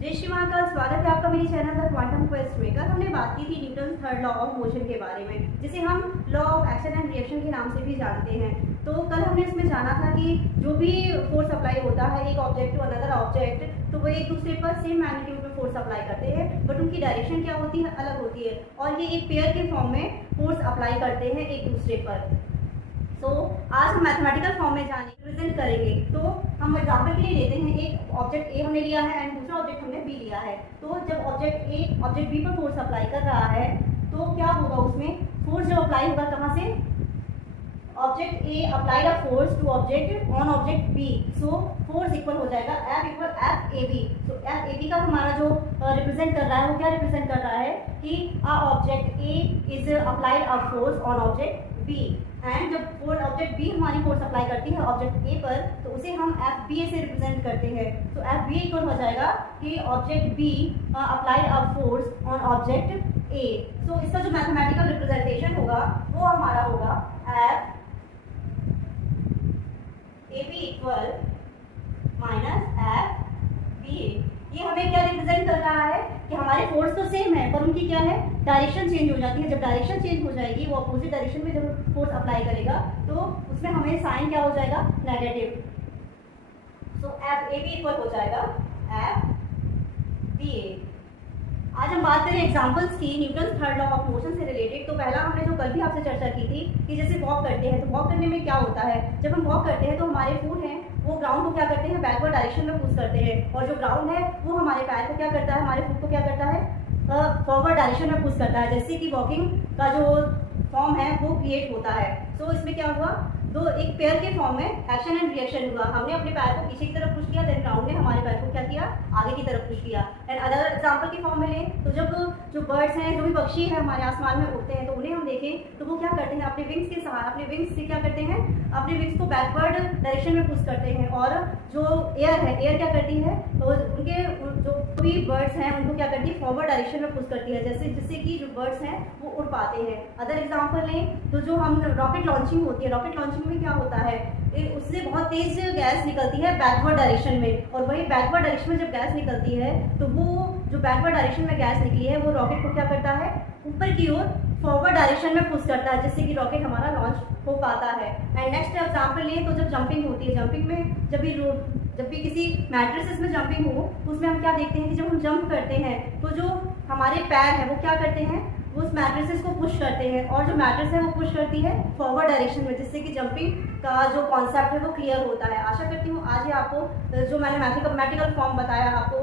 जय श्री महाकाल। स्वागत है आपका मेरे चैनल द क्वांटम क्वेस्ट में। कल हमने बात की थी Newton third law of motion के बारे में, जिसे हम law of action and reaction के नाम से भी जानते हैं। तो कल हमने इसमें जाना था कि जो भी फोर्स अप्लाई होता है एक ऑब्जेक्ट टू अनदर ऑब्जेक्ट, तो वो एक दूसरे पर सेम मैग्नीट्यूड में फोर्स अप्लाई करते हैं, बट उनकी डायरेक्शन क्या होती है, अलग होती है, और ये एक पेयर के फॉर्म में फोर्स अप्लाई करते हैं एक दूसरे पर। तो आज हम मैथमेटिकल फॉर्म में जाने रिप्रेजेंट करेंगे। तो हम एग्जाम्पल के लिए लेते हैं, एक ऑब्जेक्ट ए हमने लिया है एंड दूसरा ऑब्जेक्ट हमने बी लिया है। तो जब ऑब्जेक्ट ए ऑब्जेक्ट बी पर फोर्स अप्लाई कर रहा है तो क्या होगा, उसमें फोर्स जब अप्लाई होगा कहाँ से, object A applied a force to object on object B, so force equal हो जाएगा F equal F A B. तो एफ ए बी का हमारा जो रिप्रेजेंट कर रहा है वो क्या रिप्रेजेंट कर रहा है कि a object A is applied a force on object B, and जब ऑब्जेक्ट बी हमारी फोर्स अप्लाई करती है ऑब्जेक्ट ए पर तो उसे हम एफ बी ए से रिप्रेजेंट करते हैं। तो एफ बी इक्वल हो जाएगा कि object B applied a force on object A. So इसका जो मैथमेटिकल रिप्रेजेंटेशन होगा वो हमारा होगा F A B equal minus F B A. ये हमें क्या रिप्रेजेंट कर रहा है कि हमारे फोर्स तो सेम है पर उनकी क्या है, डायरेक्शन चेंज हो जाती है। जब डायरेक्शन चेंज हो जाएगी, वो अपोजिट डायरेक्शन में जब फोर्स अप्लाई करेगा तो उसमें हमें साइन क्या हो जाएगा, negative. So F A B equal हो जाएगा एफ बी ए। आज हम बात करें एग्जांपल्स की Newton third law of motion से रिलेटेड। तो पहला हमने जो कल भी आपसे चर्चा की थी कि जैसे वॉक करते हैं, तो वॉक करने में क्या होता है, जब हम वॉक करते हैं तो हमारे फुट हैं वो ग्राउंड को क्या करते हैं, बैकवर्ड डायरेक्शन में पुश करते हैं, और जो ग्राउंड है वो हमारे पैर को क्या करता है, हमारे फुट को क्या करता है, फॉरवर्ड डायरेक्शन में पुश करता है। जैसे कि वॉकिंग का जो फॉर्म है वो क्रिएट होता है। तो इसमें क्या हुआ, दो एक पेयर के फॉर्म में एक्शन एंड रिएक्शन हुआ। हमने अपने पैर को पीछे की तरफ पुश किया, देन ग्राउंड ने हमारे पैर को क्या किया, आगे की तरफ पुश किया। एंड अदर एग्जांपल के फॉर्म में लें तो जब जो बर्ड्स हैं, जो भी पक्षी है हमारे आसमान में उड़ते हैं, तो उन्हें हम देखें तो वो क्या करते हैं, अपने विंग्स के सहारा, अपने विंग्स से क्या करते हैं, अपने विंग्स को बैकवर्ड डायरेक्शन में पुश करते हैं। और जो एयर है, एयर क्या करती है, तो उनके जो भी बर्ड्स हैं उनको क्या करती है, फॉरवर्ड डायरेक्शन में पुश करती है, जिससे कि जो बर्ड्स हैं वो उड़ पाते हैं। अदर एग्जांपल लें तो जो हम रॉकेट लॉन्चिंग होती है, रॉकेट लॉन्चिंग में क्या होता है, उससे बहुत तेज गैस निकलती है बैकवर्ड डायरेक्शन में, और वही बैकवर्ड डायरेक्शन में जब गैस निकलती है तो वो जो बैकवर्ड डायरेक्शन में गैस निकली है वो रॉकेट को क्या करता है, ऊपर की ओर फॉरवर्ड डायरेक्शन में पुश करता है, जिससे कि रॉकेट हमारा लॉन्च हो पाता है। एंड नेक्स्ट एग्जांपल लें तो जब जंपिंग होती है, जंपिंग में जब भी किसी मैट्रिसेस में जंपिंग हो तो उसमें हम क्या देखते हैं कि जब हम जंप करते हैं तो जो हमारे पैर हैं वो क्या करते हैं, वो उस मैट्रिसेस को पुश करते हैं, और जो मैट्रिस है वो पुश करती है फॉरवर्ड डायरेक्शन में, जिससे कि जंपिंग का जो कॉन्सेप्ट है वो क्लियर होता है। आशा करती हूँ आज ये आपको जो मैंने मैथमेटिकल फॉर्म बताया आपको